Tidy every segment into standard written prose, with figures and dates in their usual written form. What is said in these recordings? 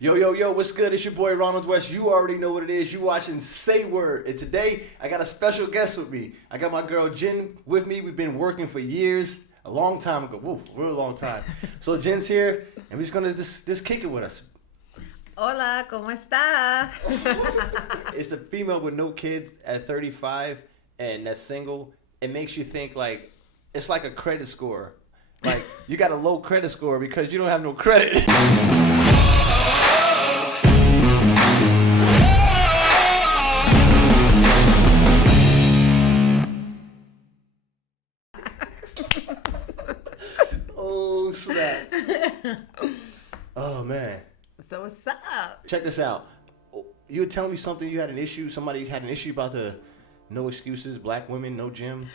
Yo, what's good? It's your boy Ronald West. You already know what it is. You watching Say Word. And today, I got a special guest with me. I got my girl Jen with me. We've been working for years. A long time ago. Woo, real long time. So Jen's here, and we're just going to just kick it with us. Hola, ¿cómo está? It's the female with no kids at 35 and that's single. It makes you think like, it's like a credit score. Like, you got a low credit score because you don't have no credit. Oh, snap. Oh, man. So what's up? Check this out. You were telling me something, you had an issue, somebody had an issue about the no excuses, black women, no gym.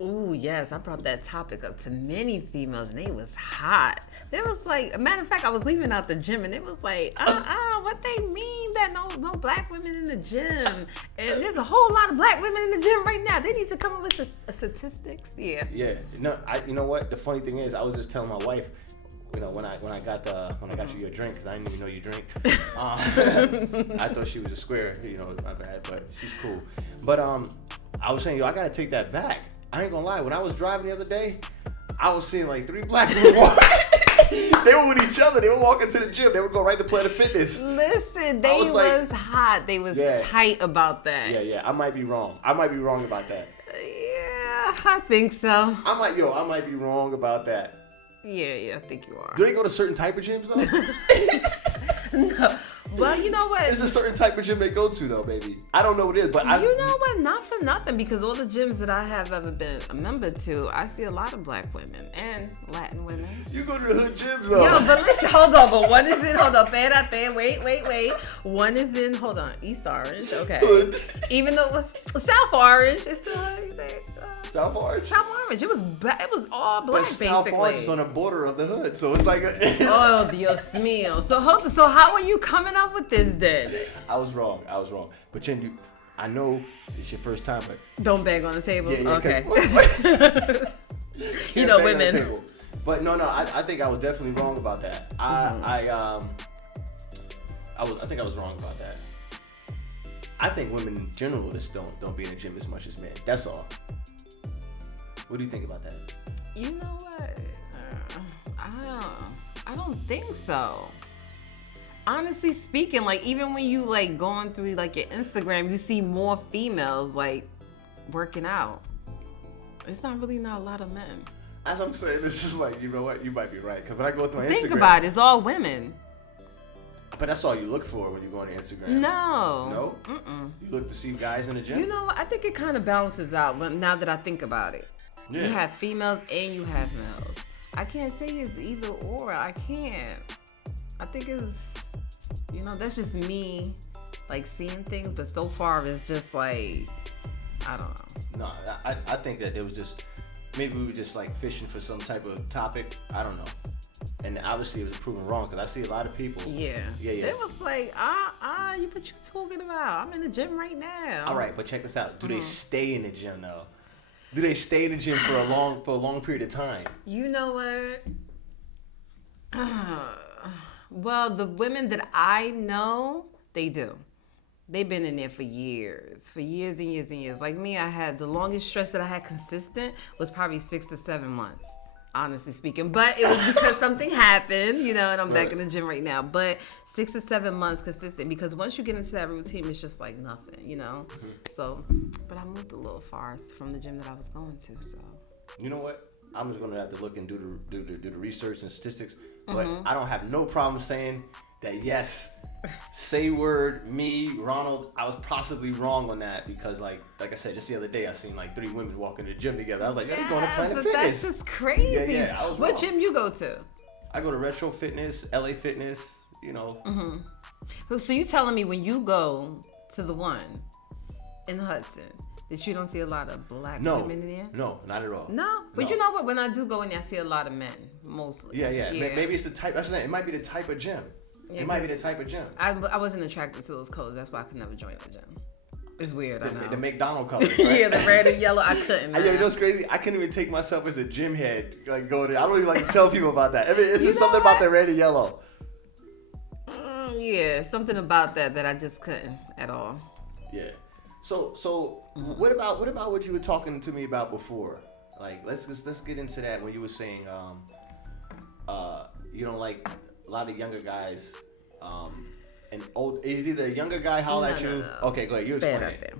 Oh, yes. I brought that topic up to many females, and they was hot. There was like, a matter of fact, I was leaving out the gym, and it was like, what they mean that no black women in the gym? And there's a whole lot of black women in the gym right now. They need to come up with statistics. Yeah. Yeah. No, you know what? The funny thing is, I was just telling my wife, you know, when I got you your drink, because I didn't even know you drink. I thought she was a square, you know, my bad, but she's cool. But I was saying, I gotta take that back. I ain't gonna lie, when I was driving the other day, I was seeing like 3 black women walk. They were with each other. They were walking to the gym. They would go right to Planet Fitness. Listen, they was hot. They was tight about that. Yeah. I might be wrong. About that. Yeah, I think so. I might be wrong about that. Yeah, I think you are. Do they go to certain type of gyms though? No. Well, you know what? There's a certain type of gym they go to though, baby. I don't know what it is, but you know what? Not for nothing, because all the gyms that I have ever been a member to, I see a lot of black women and Latin women. You go to the hood gyms though. Yo, but listen, hold on. But one is in, wait. One is in, East Orange, okay. Hood. Even though it was South Orange, it's still, South Orange? South Orange. It was all black, basically. South Orange is on the border of the hood, so it's like oh, Dios mío. So how are you coming up with this then? I was wrong. But Jen, I know it's your first time, but don't bang on the table. Yeah, okay. You know, women. But no, I think I was definitely wrong about that. I think I was wrong about that. I think women in general just don't be in the gym as much as men. That's all. What do you think about that? You know what? I don't think so. Honestly speaking, like even when you like going through like your Instagram, you see more females like working out. It's not a lot of men. As I'm saying, this is like, you know what? You might be right. Because when I go through my Instagram. Think about it. It's all women. But that's all you look for when you go on Instagram. No. No? Mm-mm. You look to see guys in the gym? You know what? I think it kind of balances out now that I think about it. Yeah. You have females and you have males. I can't say it's either or. I can't. I think it's, that's just me, like, seeing things. But so far, it's just like, I don't know. No, I think that it was just, maybe we were just, like, fishing for some type of topic. I don't know. And obviously, it was proven wrong, because I see a lot of people. Yeah. It was like, what you talking about? I'm in the gym right now. All right, but check this out. Do they stay in the gym, though? Do they stay in the gym for a long period of time? You know what? Well, the women that I know, they do. They've been in there for years and years. Like me, I had the longest stretch that I had consistent was probably 6 to 7 months, honestly speaking. But it was because something happened, and I'm back in the gym right now. But 6 to 7 months consistent, because once you get into that routine, it's just like nothing, Mm-hmm. So, but I moved a little far from the gym that I was going to, so. You know what? I'm just going to have to look and do the research and statistics. But I don't have no problem saying that, yes, Say Word, me, Ronald, I was possibly wrong on that, because like I said, just the other day, I seen like 3 women walking to the gym together. I was like, they're going to Planet Fitness. That's just crazy. Yeah, I was what wrong. Gym you go to? I go to Retro Fitness, LA Fitness, Mm-hmm. So you telling me when you go to the one in Hudson, that you don't see a lot of black women in there? No, not at all. No? But you know what? When I do go in there, I see a lot of men, mostly. Yeah. Maybe it's the type. That's it. It might be the type of gym. Yeah, it might be the type of gym. I wasn't attracted to those colors. That's why I could never join that gym. It's weird, I know. The McDonald's colors, right? Yeah, the red and yellow, I couldn't. You know what's crazy? I couldn't even take myself as a gym head, like, go there. I don't even like to tell people about that. I mean, it's just something about the red and yellow. Yeah, something about that I just couldn't at all. Yeah. So what about what you were talking to me about before? Like let's get into that when you were saying you don't like a lot of younger guys and old is either a younger guy holler at you. No. Okay, go ahead. You explain it.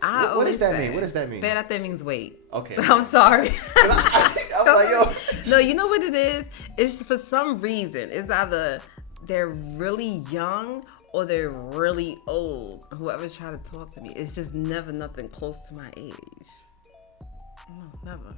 What does that mean? What does that mean? Bad out there means wait. Okay. I'm sorry. I'm like, yo. No, you know what it is? It's for some reason. It's either they're really young or they're really old. Whoever's trying to talk to me, it's just never nothing close to my age. No, never.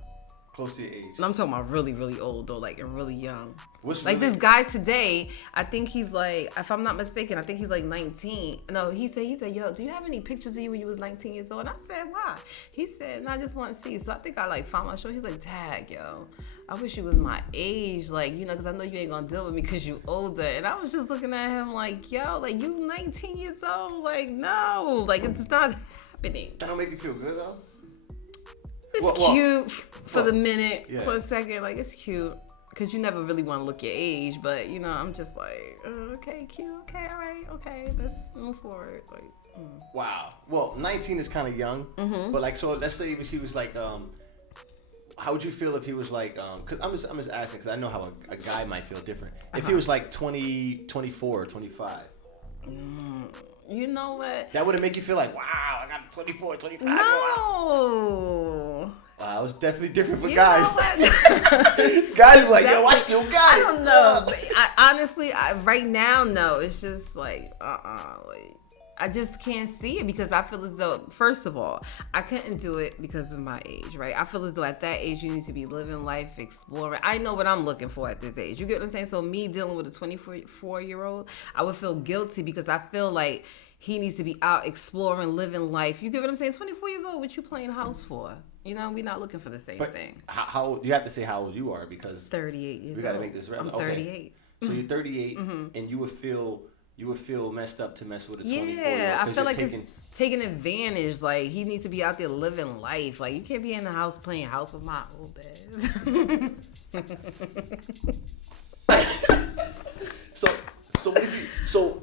Close to your age. And I'm talking about really, really old though, like and really young. What's like really... this guy today, I think he's like, if I'm not mistaken, I think he's like 19. No, he said, yo, do you have any pictures of you when you was 19 years old? And I said, why? He said, no, I just want to see. So I think I like found my show. He's like, tag, yo, I wish you was my age, like, you know, because I know you ain't gonna deal with me because you older. And I was just looking at him like, yo, like you 19 years old, like no, like it's not happening. That don't make you feel good though. It's cute for the minute, for a second. Like, it's cute. Because you never really want to look your age. But, you know, I'm just like, okay, cute. Okay, all right. Okay, let's move forward. Like, Wow. Well, 19 is kind of young. Mm-hmm. But, like, so let's say if she was like, how would you feel if he was like, because I'm just asking because I know how a guy might feel different. If he was like 20, 24, 25. You know what? That wouldn't make you feel like, wow, I got 24, 25. No. Wow, it was definitely different for you guys. Guys were like, yo, I still got it. I don't know. But honestly, right now, no. It's just like, like, I just can't see it because I feel as though, first of all, I couldn't do it because of my age, right? I feel as though at that age, you need to be living life, exploring. I know what I'm looking for at this age. You get what I'm saying? So me dealing with a 24-year-old, I would feel guilty because I feel like he needs to be out exploring, living life. You get what I'm saying? 24 years old, what you playing house for? You know, we're not looking for the same thing. How old, you have to say how old you are because 38 years old. We got to make this right. I'm 38. Okay. So you're 38 and you would feel messed up to mess with a 24-year-old. Yeah, I feel like it's taking advantage. Like, he needs to be out there living life. Like, you can't be in the house playing house with my old ass. So what is he? So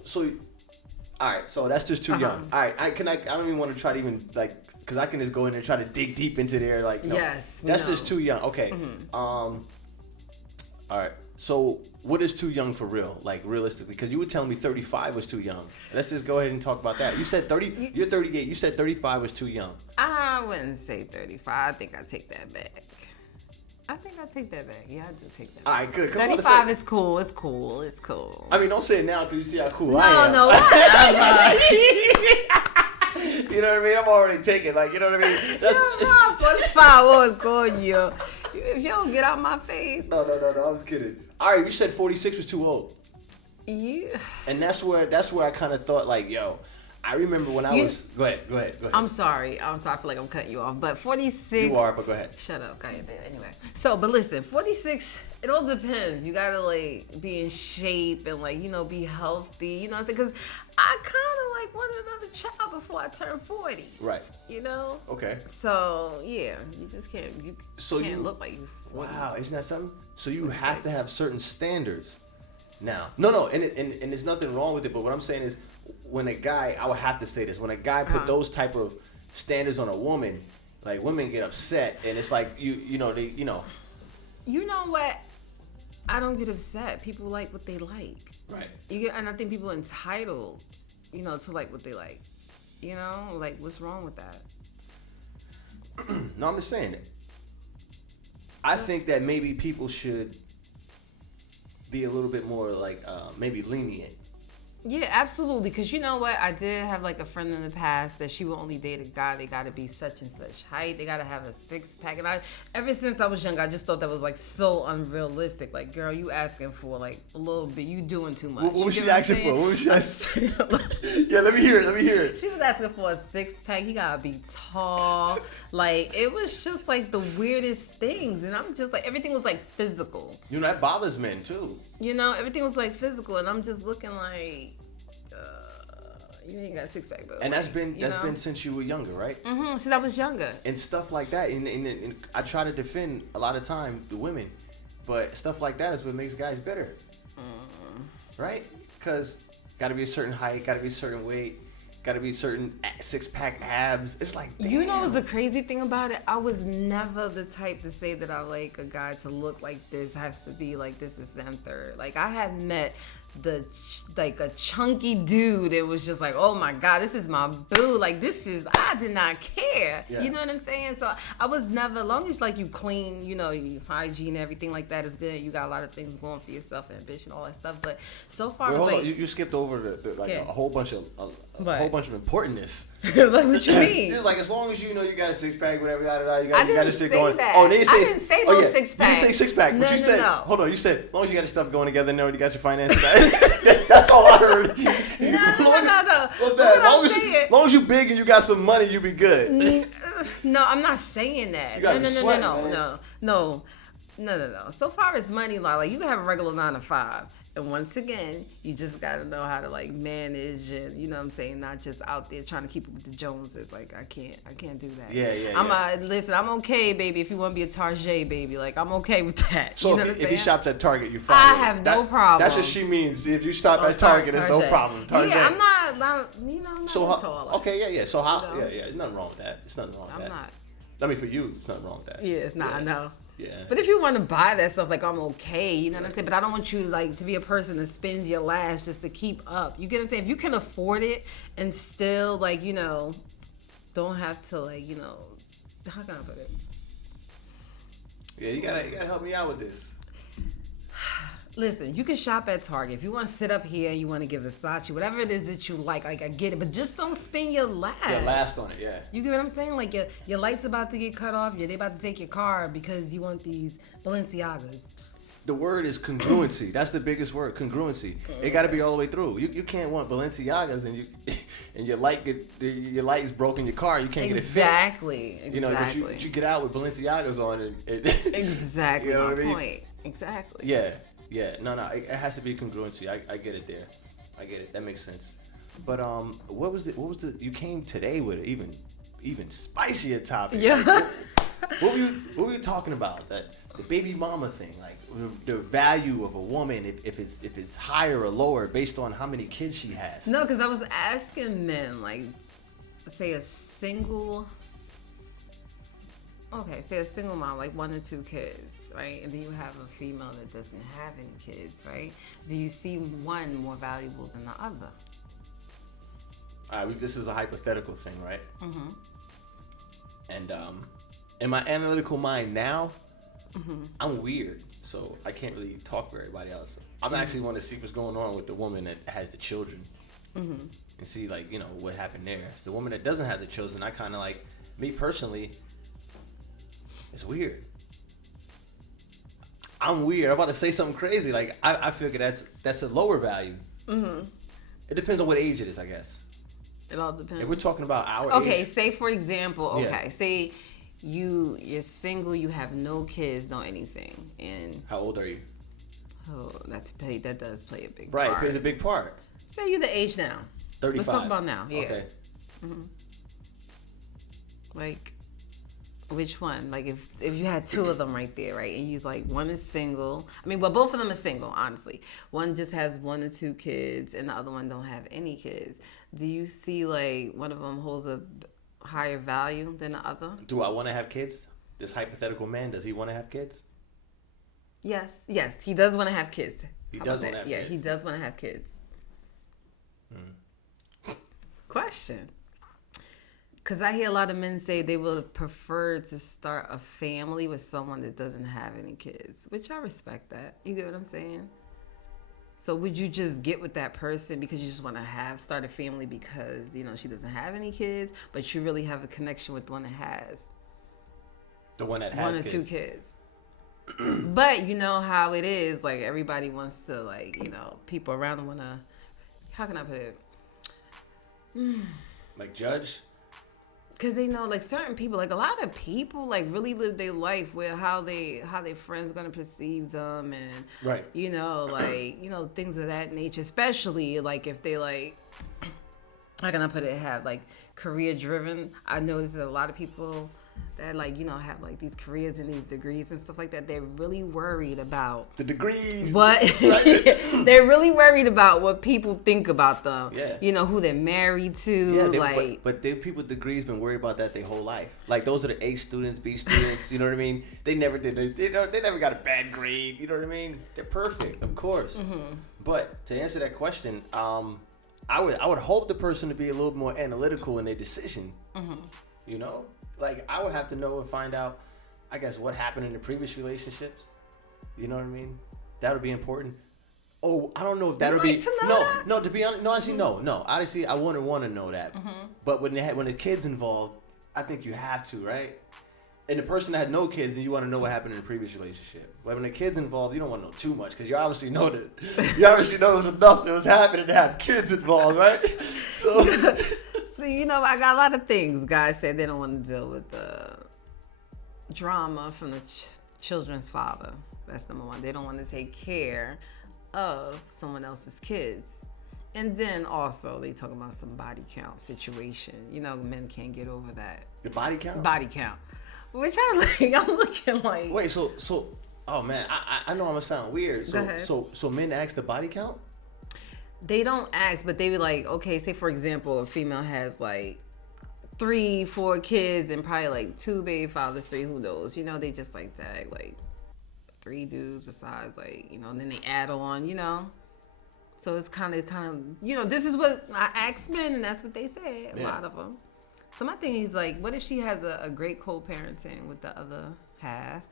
all right, so that's just too young. All right, I don't even want to try to even like, because I can just go in and try to dig deep into there. Like, no, that's just too young. Okay. All right. So what is too young for real? Like realistically, because you were telling me 35 was too young. Let's just go ahead and talk about that. You said 30. You're 38. You said 35 was too young. I wouldn't say 35. I think I take that back. Yeah, I do take that back. All right, good. 35 is cool. It's cool. It's cool. I mean, don't say it now because you see how cool I am. No, You know what I mean? I'm already taken. Like, you know what I mean? That's 45 coño. If you don't get out my face. No. I was kidding. All right, you said 46 was too old. Yeah. And that's where I kind of thought like, yo, I remember when I was. Go ahead. I'm sorry. I feel like I'm cutting you off. But 46. You are, but go ahead. Shut up. Anyway. So, but listen, 46, it all depends. You gotta like be in shape and like, you know, be healthy. You know what I'm saying? Because I kind of like wanted another child before I turned 40. Right. You know? Okay. So, yeah, you just can't. You can't look like you. 40. Wow, isn't that something? So you have to have certain standards. Now, no, and there's nothing wrong with it. But what I'm saying is, when a guy, I would have to say this, when a guy put those type of standards on a woman, like women get upset, and it's like you know. You know what? I don't get upset. People like what they like. Right. And I think people are entitled, you know, to like what they like. You know, like what's wrong with that? No, I'm just saying. I think that maybe people should be a little bit more like maybe lenient. Yeah, absolutely. Because you know what? I did have like a friend in the past that she would only date a guy. They got to be such and such height. They got to have a 6-pack. And ever since I was young, I just thought that was like so unrealistic. Like, girl, you asking for like a little bit. You doing too much. What was she asking for? What was she asking? Yeah, let me hear it. She was asking for a 6-pack. He got to be tall. Like, it was just like the weirdest things. And I'm just like, everything was like physical. You know, that bothers men too. You know, everything was like physical. And I'm just looking like, you ain't got a 6-pack, but and that's been since you were younger, right? Mm-hmm. Since I was younger. And stuff like that. And I try to defend a lot of time the women, but stuff like that is what makes guys better, right? Because Got to be a certain height. Got to be a certain weight. Got to be certain 6-pack abs. It's like, damn. You know what's the crazy thing about it? I was never the type to say that I like a guy to look like this, has to be like this, and third. Like, I had met a chunky dude. It was just like, oh my God, this is my boo. Like, I did not care. Yeah. You know what I'm saying? So I was never, as long as like you clean, you know, you hygiene, everything like that is good. You got a lot of things going for yourself, ambition, all that stuff. But so far, Wait, it's hold like, on. You skipped over a whole bunch of importantness. like, what you mean? It's like, as long as you know you got a 6-pack, whatever, you I got this didn't shit say going. that. Oh, they say, I didn't say no 6-pack. You didn't say 6-pack. No, But you said, no. hold on, you said, as long as you got your stuff going together, know you got your finances. That's all I heard. No. As long as you big and you got some money, you be good. No, I'm not saying that. You gotta be sweating, No. So far as money, like you can have a regular 9 to 5. And once again, you just gotta know how to like manage and, you know what I'm saying, not just out there trying to keep up with the Joneses. Like I can't do that. Yeah. Listen, I'm okay, baby, if you want to be a Target, baby. Like I'm okay with that. So you know if he shops at Target, you're fine. I have no problem. That's what she means. If you shop at Target, there's no problem. Target. Yeah, I'm not you know, I'm not so into all that. okay, yeah. So how? You know? Yeah. There's nothing wrong with that. It's nothing wrong with that. I'm not. I mean, for you, it's nothing wrong with that. Yeah, it's not. Yeah. I know. Yeah. But if you want to buy that stuff, like I'm okay, you know what I'm saying? But I don't want you like to be a person that spends your last just to keep up. You get what I'm saying? If you can afford it and still like, you know, don't have to like, you know, how can I put it? Yeah, you gotta help me out with this. Listen, you can shop at Target. If you want to sit up here and you want to give Versace, whatever it is that you like I get it. But just don't spend your last. Your last on it, yeah. You get what I'm saying? Like your light's about to get cut off. They about to take your car because you want these Balenciagas. The word is congruency. That's the biggest word, congruency. It got to be all the way through. You can't want Balenciagas and your light is broken in your car. You can't get it fixed. Exactly. You know, because you get out with Balenciagas on and exactly. You know my what I mean? point. Exactly. Yeah. No. It has to be congruency. I get it there. I get it. That makes sense. But what was the? You came today with an even spicier topic. Yeah. Like, what were you talking about? The baby mama thing, like the value of a woman, if it's higher or lower based on how many kids she has. No, because I was asking men, like, say a single mom, like 1 or 2 kids, right? And then you have a female that doesn't have any kids, right? Do you see one more valuable than the other? All right, this is a hypothetical thing, right? Mm-hmm. And in my analytical mind now, Mm-hmm. I'm weird, so I can't really talk for everybody else. I'm actually want to see what's going on with the woman that has the children, and see like, you know, what happened there. The woman that doesn't have the children, I kind of like, me personally, it's weird. I'm weird. I'm about to say something crazy. Like I figure that's a lower value. Mm-hmm. It depends on what age it is, I guess. It all depends. If we're talking about our okay, age. say for example, Yeah. say you're single, you have no kids, no anything, and How old are you? that does play a big Right, part. plays a big part. Say you're the age now. 35. Let's talk about now. Yeah. Okay. Like, which one? Like, if you had 2 of them right there, right, and you like one is single. I mean, well, both of them are single, honestly. One just has 1 or 2 kids, and the other one don't have any kids. Do you see like one of them holds a higher value than the other? Do I want to have kids? This hypothetical man, does he want to have kids? Yes, he does want to have kids. He How does about want to have that? kids. Yeah, he does want to have kids. Question. Because I hear a lot of men say they would prefer to start a family with someone that doesn't have any kids, which I respect that. You get what I'm saying? So would you just get with that person because you just want to start a family because, you know, she doesn't have any kids, but you really have a connection with the one that has? The one that has 1 or 2 kids. But you know how it is, like everybody wants to, like, you know, people around them want to, how can I put it? Like judge? Because they know, like, certain people, like a lot of people, like really live their life where how their friends gonna perceive them, and Right. you know, like, you know, things of that nature. Especially like if they like, how can I put it? Have like career driven. I noticed that a lot of people that like, you know, have like these careers and these degrees and stuff like that, they're really worried about the degrees. What they're really worried about what people think about them. Yeah. You know, who they're married to. Yeah, but they people with degrees been worried about that their whole life. Like those are the A students, B students. You know what I mean? They never did. They never got a bad grade. You know what I mean? They're perfect, of course. Mm-hmm. But to answer that question, I would hope the person to be a little more analytical in their decision. Mm-hmm. You know, like I would have to know and find out, I guess, what happened in the previous relationships. You know what I mean? That would be important. Oh, I don't know if that would be no. To be honest, honestly, no. Honestly, I wouldn't want to know that. Mm-hmm. But when the kids involved, I think you have to, right? And the person that had no kids, and you want to know what happened in the previous relationship. But when the kids involved, you don't want to know too much because you obviously know that there was enough that was happening to have kids involved, right? So, you know, I got a lot of things. Guys said they don't want to deal with the drama from the children's father. That's number one. They don't want to take care of someone else's kids. And then also they talk about some body count situation. You know, men can't get over that. The body count? Body count. Which I'm looking like. Wait, so oh man, I know I'm gonna sound weird. So men ask the body count? They don't ask, but they be like, okay, say for example, a female has like 3-4 kids and probably like 2 baby fathers, 3, who knows? You know, they just like tag like 3 dudes besides, like, you know, and then they add on, you know. So it's kind of, you know, this is what I asked men, and that's what they said, a lot of them. So my thing is like, what if she has a great co-parenting with the other half?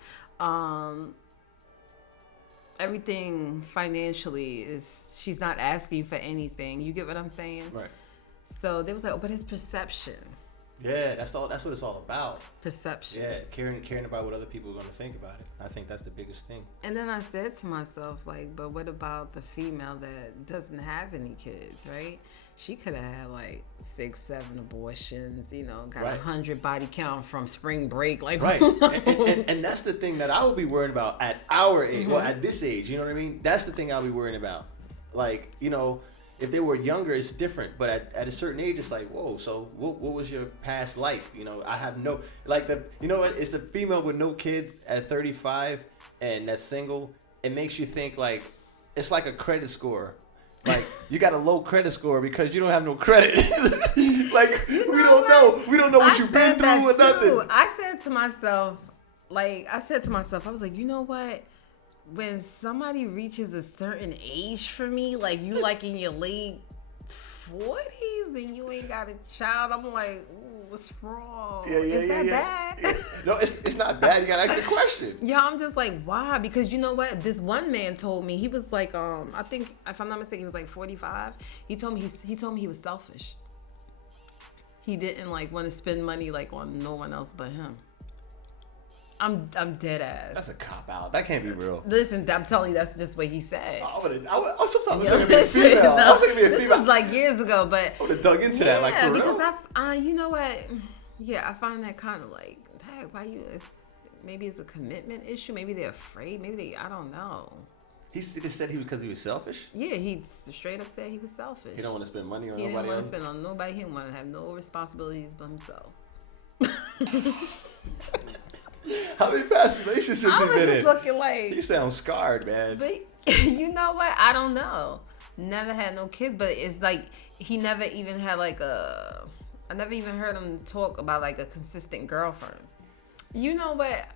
Everything financially she's not asking for anything. You get what I'm saying? Right. So they was like, oh, but it's perception. Yeah, that's what it's all about. Perception. Yeah, caring about what other people are going to think about it. I think that's the biggest thing. And then I said to myself, like, but what about the female that doesn't have any kids, right? She could have had like 6-7 abortions, you know, got 100 body count from spring break, like right. And that's the thing that I would be worried about at our age, well, at this age. You know what I mean? That's the thing I'll be worrying about. Like, you know, if they were younger, it's different. But at a certain age, it's like, whoa. So what was your past life? You know, I have no you know what? It's the female with no kids at 35 and that's single. It makes you think like it's like a credit score. Like you got a low credit score because you don't have no credit. Like we don't know what you've been through or nothing. I said to myself, I was like, you know what? When somebody reaches a certain age for me, like you like in your late 40s and you ain't got a child, I'm like, ooh, what's wrong? Is that bad? Yeah. No, it's not bad. You gotta ask the question. Yeah, I'm just like, why? Because you know what? This one man told me, he was like, I think if I'm not mistaken, he was like 45. He told me he was selfish. He didn't like want to spend money like on no one else but him. I'm dead ass. That's a cop out. That can't be real. Listen, I'm telling you, that's just what he said. I was thinking be a female. I was thinking be a female. This was like years ago, but I would have dug into that, like for real. Yeah, because you know what? Yeah, I find that kind of like, dang, why you? Maybe it's a commitment issue. Maybe they're afraid. I don't know. He just said he was because he was selfish. Yeah, he straight up said he was selfish. He don't want to spend money on nobody else. He didn't want to spend on nobody. He didn't want to have no responsibilities but himself. How many past relationships you been in? I was just looking like... You sound scarred, man. But you know what? I don't know. Never had no kids, but it's like he never even had like a... I never even heard him talk about like a consistent girlfriend. You know what?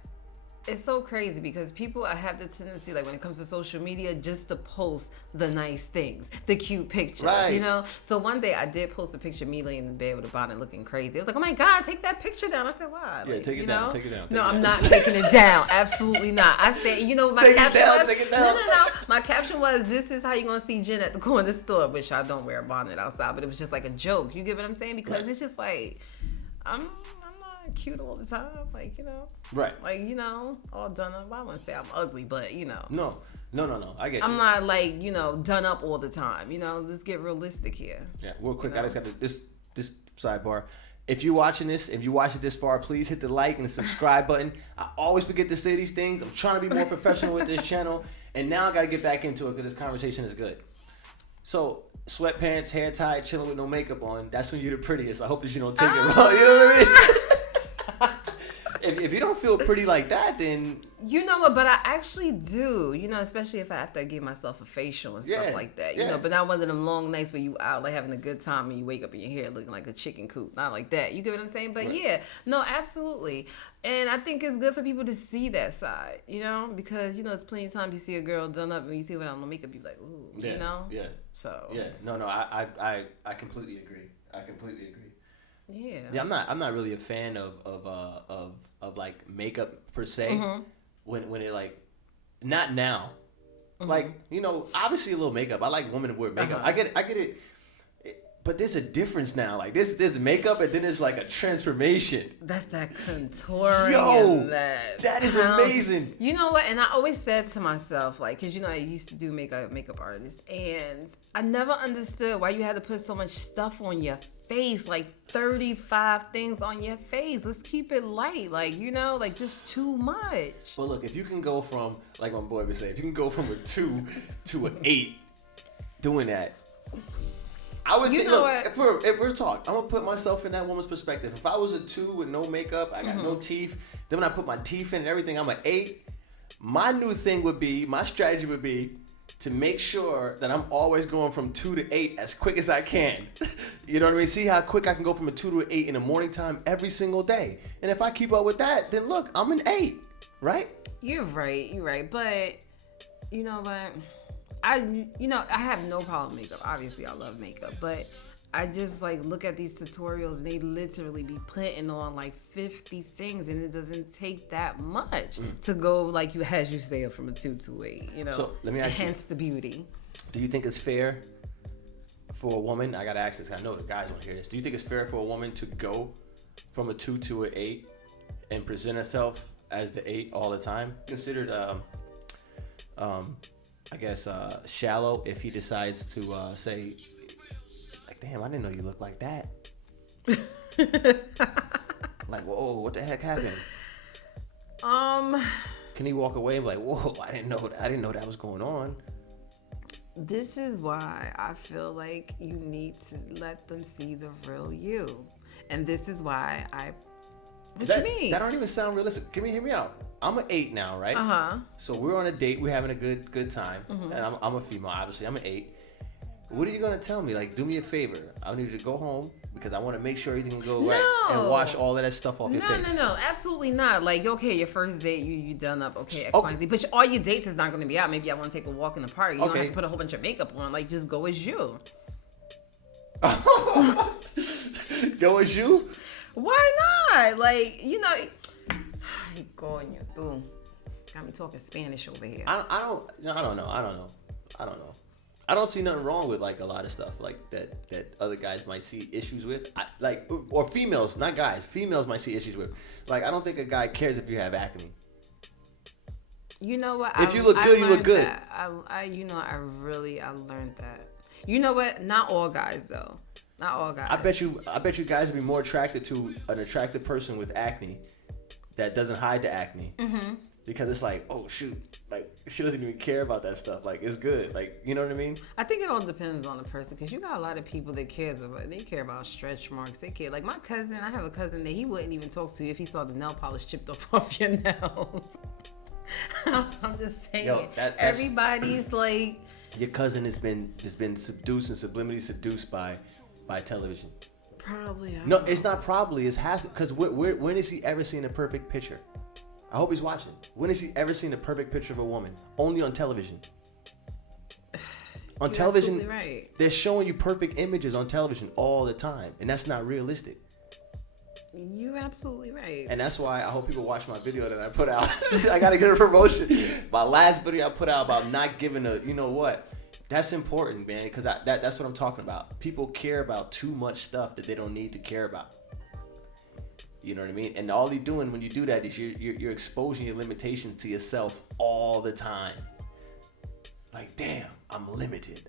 It's so crazy because people have the tendency, like when it comes to social media, just to post the nice things, the cute pictures, you know? So one day I did post a picture of me laying in bed with a bonnet looking crazy. It was like, oh my God, take that picture down. I said, why? Yeah, take it down. No, I'm not taking it down. Absolutely not. I said, you know what my caption was? Take it down. No. My caption was, this is how you're going to see Jen at the corner store, which I don't wear a bonnet outside, but it was just like a joke. You get what I'm saying? Because it's just like, I'm not cute all the time, like, you know, like, you know, all done up. I wouldn't say I'm ugly, but you know, no, I get you. I'm not like, you know, done up all the time, you know. Let's get realistic here. Yeah, real quick, I just got this sidebar. If you're watching this, if you watch it this far, please hit the like and the subscribe button. I always forget to say these things. I'm trying to be more professional with this channel, and now I gotta get back into it because this conversation is good. So, sweatpants, hair tied, chilling with no makeup on, that's when you're the prettiest. I hope that you don't take it wrong. You know what I mean? if you don't feel pretty like that, then you know what? But I actually do. You know, especially if I have to give myself a facial and stuff like that. You know, but not one of them long nights where you out like having a good time and you wake up in your hair looking like a chicken coop. Not like that. You get what I'm saying? But yeah, no, absolutely. And I think it's good for people to see that side. You know, because it's plenty of times you see a girl done up and you see her without no makeup, you be like, ooh, you know. Yeah. So. Yeah. No. I completely agree. Yeah. Yeah, I'm not really a fan of like makeup per se. When it like, not now. Like, obviously a little makeup. I like women to wear makeup. I get it. But there's a difference now. Like there's makeup and then there's like a transformation. That's that contouring. Yo, that is amazing. You know what? And I always said to myself, like, because I used to do makeup artist, and I never understood why you had to put so much stuff on your face, like 35 things on your face. Let's keep it light, like like just too much. But look, if you can go from, like my boy would say, if you can go from a 2 to an 8, doing that. I would think, look, if we're talking, I'm going to put myself in that woman's perspective. If I was a 2 with no makeup, I got no teeth, then when I put my teeth in and everything, I'm an 8. My new thing would be, my strategy would be to make sure that I'm always going from 2 to 8 as quick as I can. You know what I mean? See how quick I can go from a 2 to an 8 in the morning time every single day. And if I keep up with that, then look, I'm an 8, right? You're right. But you know what? I have no problem with makeup. Obviously, I love makeup, but I just like look at these tutorials and they literally be putting on like 50 things, and it doesn't take that much to go like as you say, from a 2 to 8. So let me ask hence the beauty. Do you think it's fair for a woman? I gotta ask this. I know the guys want to hear this. Do you think it's fair for a woman to go from a 2 to an 8 and present herself as the 8 all the time? Considered I guess shallow if he decides to say, like, damn, I didn't know you looked like that. Like, whoa, what the heck happened? Can he walk away and be like, whoa, I didn't know that was going on? This is why I feel like you need to let them see the real you, and this is why What you mean? That don't even sound realistic. Hear me out. I'm an 8 now, right? So we're on a date. We're having a good time. And I'm a female, obviously. I'm an 8. What are you gonna tell me? Like, do me a favor. I need you to go home because I want to make sure everything can go right and wash all of that stuff off your face. No, absolutely not. Like, okay, your first date, you done up, okay, X, Y, and Z. But all your dates is not gonna be out. Maybe I want to take a walk in the park. You don't have to put a whole bunch of makeup on. Like, just go as you. Go as you? Why not? Like, coño, tú. Got me talking Spanish over here. I don't know. I don't see nothing wrong with like a lot of stuff like that other guys might see issues with. Or females, not guys. Females might see issues with. Like, I don't think a guy cares if you have acne. You know what? If you look good, you look good. I learned that. You know what? Not all guys though. Not all guys. I bet you guys would be more attracted to an attractive person with acne that doesn't hide the acne. Because it's like, oh shoot, like she doesn't even care about that stuff. Like, it's good. Like, you know what I mean? I think it all depends on the person, because you got a lot of people that they care about stretch marks. They care. Like my cousin, I have a cousin that he wouldn't even talk to you if he saw the nail polish chipped off your nails. I'm just saying. Yo, everybody's like. Your cousin has been seduced and subliminally seduced by television. Probably. No, it's not probably. It's has to. Because when has he ever seen a perfect picture? I hope he's watching. When has he ever seen a perfect picture of a woman? Only on television. On television, right. They're showing you perfect images on television all the time, and that's not realistic. You're absolutely right. And that's why I hope people watch my video that I put out. I gotta get a promotion. My last video I put out about not giving a, you know what? That's important, man, because that's what I'm talking about. People care about too much stuff that they don't need to care about. You know what I mean? And all you're doing when you do that is you're exposing your limitations to yourself all the time. Like, damn, I'm limited.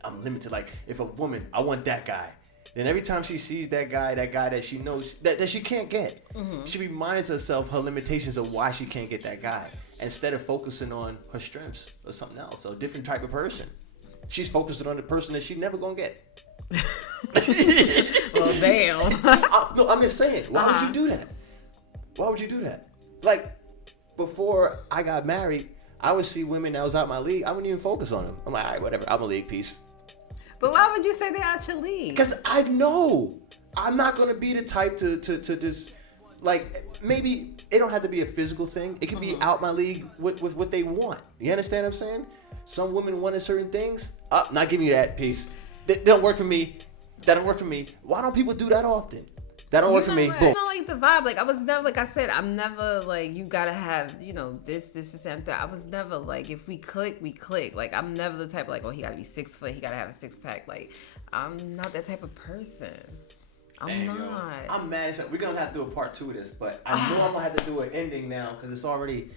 Like, if a woman, I want that guy. Then every time she sees that guy that she knows that she can't get, she reminds herself her limitations of why she can't get that guy, instead of focusing on her strengths or something else, or a different type of person. She's focusing on the person that she never gonna get. Well, damn. No, I'm just saying. Why would you do that? Why would you do that? Like, before I got married, I would see women that was out my league. I wouldn't even focus on them. I'm like, all right, whatever. I'm a league, peace. But why would you say they're out your league? Because I know I'm not going to be the type to just, like, maybe it don't have to be a physical thing. It can be out my league with what they want. You understand what I'm saying? Some women wanted certain things. Not giving you that piece. That don't work for me. That don't work for me. Why don't people do that often? That don't work for me. Right. Boom. I don't like the vibe. Like, I was never, like I said, I'm never like, you gotta have, this, and that. I was never like, if we click, we click. Like, I'm never the type like, oh, he gotta be 6 foot, he gotta have a 6-pack. Like, I'm not that type of person. I'm not. Yo, I'm mad. We're gonna have to do a part 2 of this, but I know I'm gonna have to do an ending now because it's already.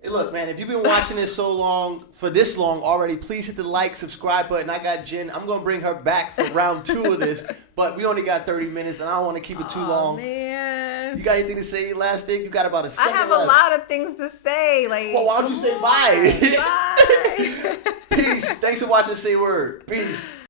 Hey, look, man, if you've been watching this for this long already, please hit the like, subscribe button. I got Jen. I'm going to bring her back for round 2 of this, but we only got 30 minutes, and I don't want to keep it too long. Man. You got anything to say last thing? You got about a second I have left. a lot of things to say. Like, well, why don't you say bye? Bye. Peace. Thanks for watching Say Word. Peace.